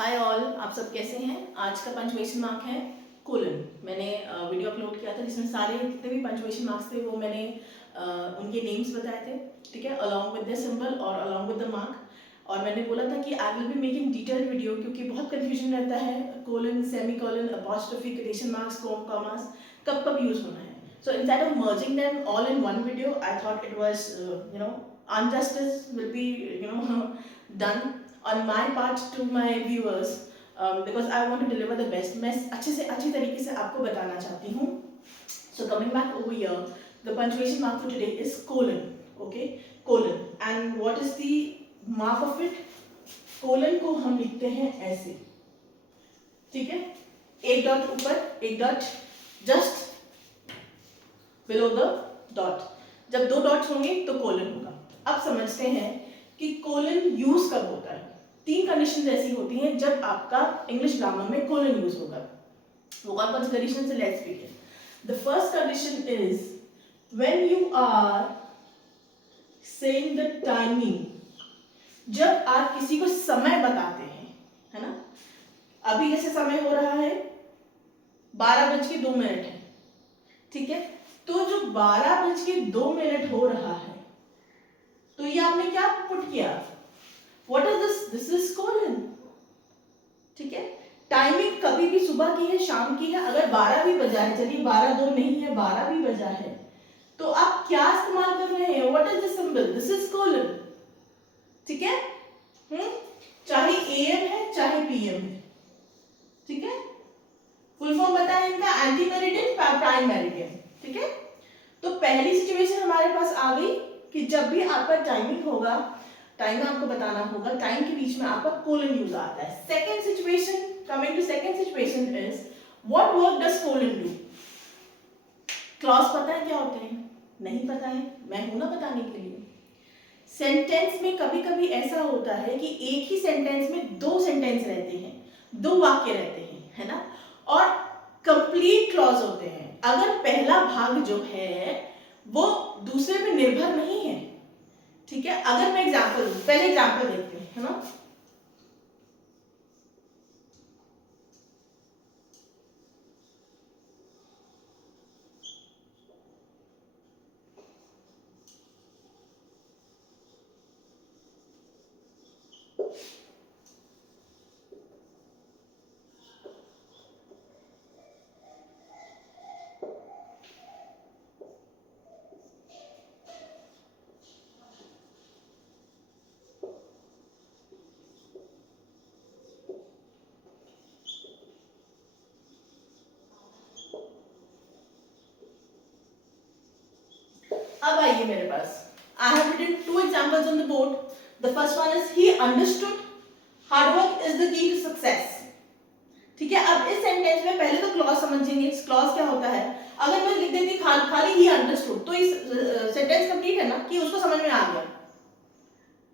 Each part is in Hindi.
हाय ऑल, आप सब कैसे हैं। आज का पंचुएशन मार्क है कोलन। मैंने वीडियो अपलोड किया था जिसमें सारे जितने भी पंचुएशन मार्क्स थे वो मैंने उनके नेम्स बताए थे, ठीक है, अलॉन्ग विद द सिंबल और अलॉन्ग विद द मार्क। और मैंने बोला था कि I will be making detailed video क्योंकि बहुत कंफ्यूजन रहता है colon, semi colon, apostrophe, quotation marks, commas कब कब यूज होना है। So instead of merging them all in one video, I thought it was, injustice will be, done on my part to my viewers, because I want to deliver the best. मैं अच्छे से अच्छी तरीके से आपको बताना चाहती हूँ. So coming back over here, the punctuation mark for today is colon. Okay, colon. And what is the mark of it? colon को हम लिखते हैं ऐसे, ठीक है, एक डॉट ऊपर, एक dot just below the dot. जब दो डॉट्स होंगे तो कोलन होगा। अब समझते हैं कि कोलन यूज कब होता है। तीन कंडीशंस ऐसी होती हैं जब आपका इंग्लिश ग्रामर में कोलन यूज होगा। वो कौन कौन सी कंडीशन से, let's begin. The first condition is when you are saying the timing. जब आप किसी को समय बताते हैं, है ना। अभी जैसे समय हो रहा है 12:02 है, ठीक है। तो जो 12:02 हो रहा है, तो ये आपने क्या पुट किया, what is this, this is colon, ठीक है। टाइमिंग कभी भी सुबह की है, शाम की है, अगर 12 भी बजा है, चलिए 12:02 नहीं है, 12 भी बजा है, तो आप क्या इस्तेमाल कर रहे हैं, what is the symbol, this is colon, ठीक है। चाहे एएम है चाहे पीएम है, ठीक है। फुल फॉर्म बताया इनका, एंटी मेरिडियन, प्राइम मेरिडियन, ठीक है। तो पहली सिचुएशन हमारे पास आ गई कि जब भी आपका टाइमिंग होगा, टाइम आपको बताना होगा, टाइम के बीच में आपका कोलन यूज आता है। Second situation, coming to second situation is what work does colon do. Clause पता है क्या होते हैं? नहीं पता है, मैं हूं ना बताने के लिए। सेंटेंस में कभी कभी ऐसा होता है कि एक ही सेंटेंस में दो सेंटेंस रहते हैं, दो वाक्य रहते हैं, है ना, और कंप्लीट क्लॉज होते हैं। अगर पहला भाग जो है वो दूसरे पे निर्भर नहीं है, ठीक है। अगर मैं पहले एग्जांपल देखते हैं, है ना। अब आइए मेरे पास, I have written two examples on the board. The first one is he understood hard work is the key to success, ठीक है। अब इस सेंटेंस में पहले तो क्लॉज समझेंगे। क्लॉज क्या होता है, अगर मैं लिख देती खाली ही अंडरस्टूड, तो इस सेंटेंस कंप्लीट है ना, कि उसको समझ में आ गया,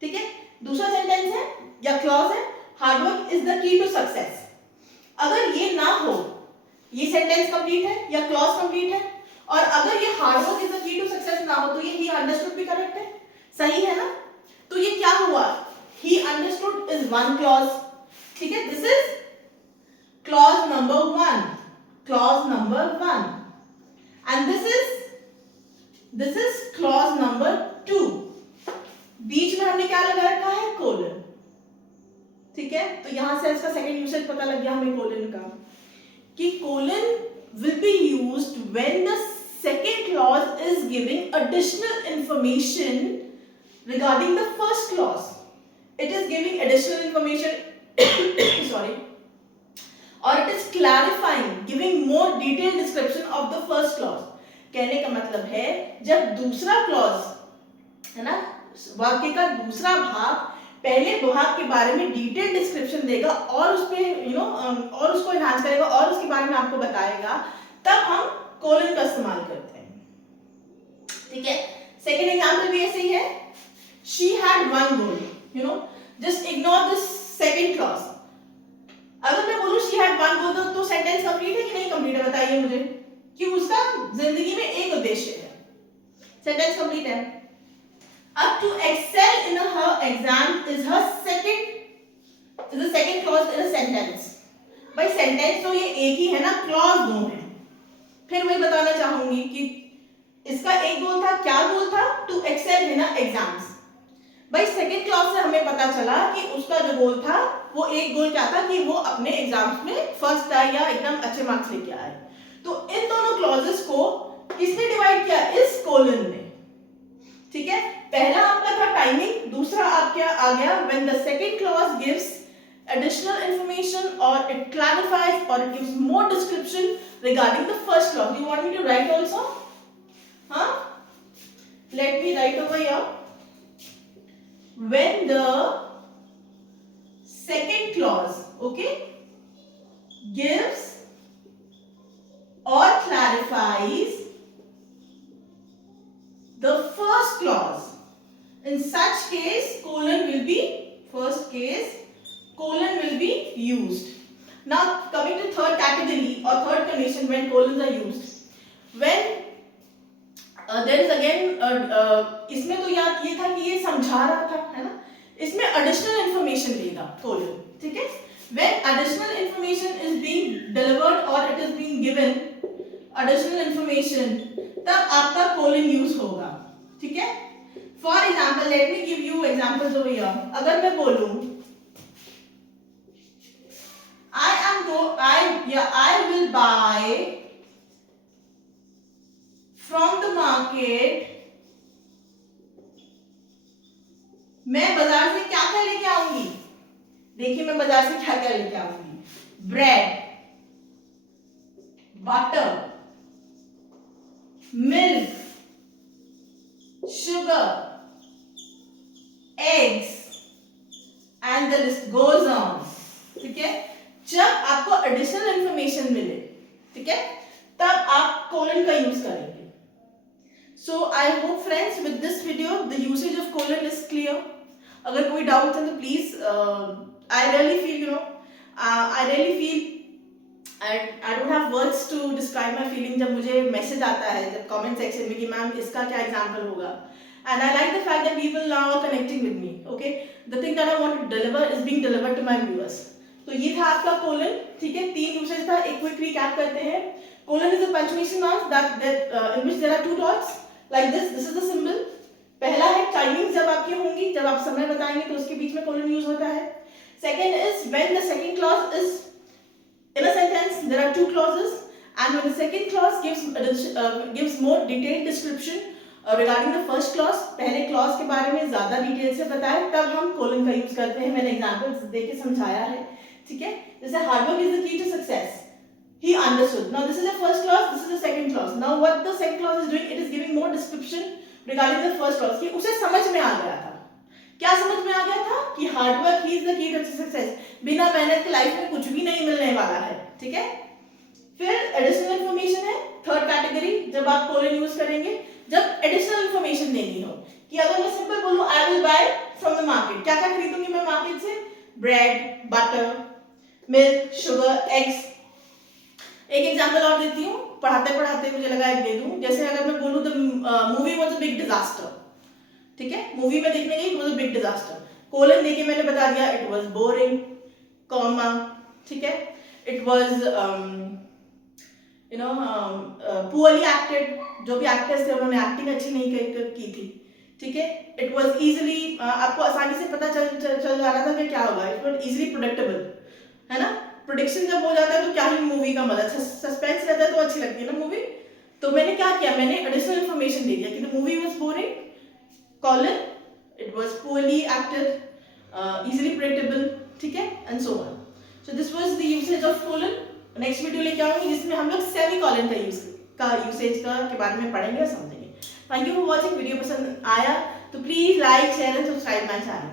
ठीक है। दूसरा सेंटेंस है या क्लॉज है, hard work is the key to success. अगर ये ना हो, ये सेंटेंस कंप्लीट है या क्लॉज कंप्लीट है, और अगर ये hard work is the key to success ना हो, तो ये ही अंडरस्टूड भी करेक्ट है, सही है ना। तो ये क्या हुआ, he understood is one clause, ठीक है। This is clause number 1, clause number 1, and this is clause number 2। बीच में हमने क्या लगा रखा है, कोलन, ठीक है। तो यहां से इसका सेकंड यूसेज पता लग गया हमें कोलन का, कि colon will be used when the second clause is giving additional information regarding the first clause. It is giving additional information sorry, or it is clarifying, giving more detailed description of the first clause. कहने का मतलब है जब दूसरा क्लॉज है ना, वाक्य का दूसरा भाग पहले भाग के बारे में डिटेल डिस्क्रिप्शन देगा और उस पे और उसको एनहांस करेगा और उसके बारे में आपको बताएगा, तब हम कोलन का इस्तेमाल करते हैं, ठीक है। सेकंड एग्जांपल भी ऐसे ही है, she had one goal, just ignore this second clause. अगर मैं बोलूं शी हैड वन गोल, तो सेंटेंस कंप्लीट है कि नहीं कंप्लीट है, बताइए मुझे, कि उसका जिंदगी में एक उद्देश्य है, सेंटेंस कंप्लीट है। Up to excel in her exam is her second is the second clause in a sentence. भाई सेंटेंस तो ये एक ही है ना, क्लॉज दो है। फिर मैं बताना चाहूंगी कि इसका एक गोल था, क्या गोल था? To excel in exams. भाई सेकंड क्लॉज से हमें पता चला कि उसका जो गोल था वो एक गोल क्या था कि वो अपने एग्जाम्स में फर्स्ट आए या एकदम अच्छे मार्क्स लेके आए। तो इन दोनों क्लॉजेस को किसने डिवाइड किया? इस कोलन ने। ठीक है, पहला आपका था टाइमिंग, दूसरा आपका आ गया when the second clause gives additional information or it clarifies or it gives more description regarding the first clause. Do you want me to write also? Huh? Let me write over here. When the second clause, okay, gives or clarifies the first clause, in such case colon will be, first case colon will be used. Now coming to third category or third condition when colons are used, when there is again इसमें तो याद ये था कि ये समझा रहा था, है ना, इसमें additional information देगा colon, ठीक है। When additional information is being delivered or it is being given additional information, तब आपका colon use होगा, ठीक है। For example, let me give you examples over here. अगर मैं बोलूं I will buy from the market, मैं बाजार से क्या क्या लेके आऊंगी? देखिए मैं बाजार से क्या क्या लेके आऊंगी? Bread, butter, milk, sugar, eggs and the list goes on, ठीक है। जब आपको एडिशनल इंफॉर्मेशन मिले, ठीक है, तब आप कोलन का यूज करेंगे। So I hope friends with this video the usage of colon is clear. अगर कोई डाउट है तो please, I really feel I don't have words to describe my feeling जब मुझे मैसेज आता है जब कमेंट सेक्शन में कि मैम इसका क्या एग्जांपल होगा। And I like the fact that people now are connecting with me. Okay, the thing that I want to deliver is being delivered to my viewers. तो ये था आपका कोलन, ठीक है। 3 यूसेज था, एक क्विक रिकैप करते हैं। Colon is a punctuation mark that in which there are 2 dots like this. This is the symbol. पहला है टाइमिंग, जब आपकी होंगी, जब आप समय बताएंगे तो उसके बीच में कोलन यूज होता है। Second is when the second clause is in a sentence, there are 2 clauses and when the second clause gives more detailed description regarding the first clause, पहले क्लॉज के बारे में ज्यादा डिटेल से बताए, तब हम कोलन का यूज करते हैं। मैंने एग्जांपल्स देके समझाया है, ठीक है। जैसे hard work is the key to success, he understood. Now this is the first clause, this is the second clause. Now what the second clause is doing, it is giving more description regarding the first clause, कि उसे समझ में आ गया था। क्या समझ में आ गया था? कि हार्ड वर्क ही is the key to success, बिना मेहनत के लाइफ में कुछ भी नहीं मिलने वाला है, ठीक है। फिर एडिशनल इंफॉर्मेशन है, थर्ड कैटेगरी, जब आप कोलन यूज करेंगे जब एडिशनल इंफॉर्मेशन देनी हो, कि अगर मैं सिंपल बोलूं I will buy from the market, क्या क्या खरीदूंगी मैं मार्केट से? Bread, butter, milk, sugar, eggs. एक एग्जांपल और देती हूँ, पढ़ाते पढ़ाते मुझे लगा एक दे दूं। जैसे अगर मैं बोलूं the movie was a big disaster, ठीक है, मूवी में देखने गई, it was a big disaster, colon देके मैंने बता दिया इट वाज बोरिंग, कॉमा, ठीक है, इट वाज पुअरली एक्टेड, जो भी एक्टर्स थे उन्होंने एक्टिंग अच्छी नहीं की थी, ठीक है। इट वाज इजीली, आपको आसानी से पता चल जा रहा था कि क्या होगा, इट वाज इजीली प्रेडिक्टेबल, है ना। प्रेडिक्शन जब हो जाता है तो क्या ही मूवी का मजा, सस्पेंस रहता है तो अच्छी लगती है ना मूवी। तो मैंने क्या किया, मैंने एडिशनल इंफॉर्मेशन दे दिया कि the movie was boring, colon, it was poorly acted, easily predictable, ठीक है, and so on. So this was the usage of colon. Next video लेके आऊंगी जिसमें हम लोग सेमीकोलन का यूसेज के बारे में पढ़ेंगे और समझेंगे। Thank you for watching. Video पसंद आया तो please like, share and subscribe my channel.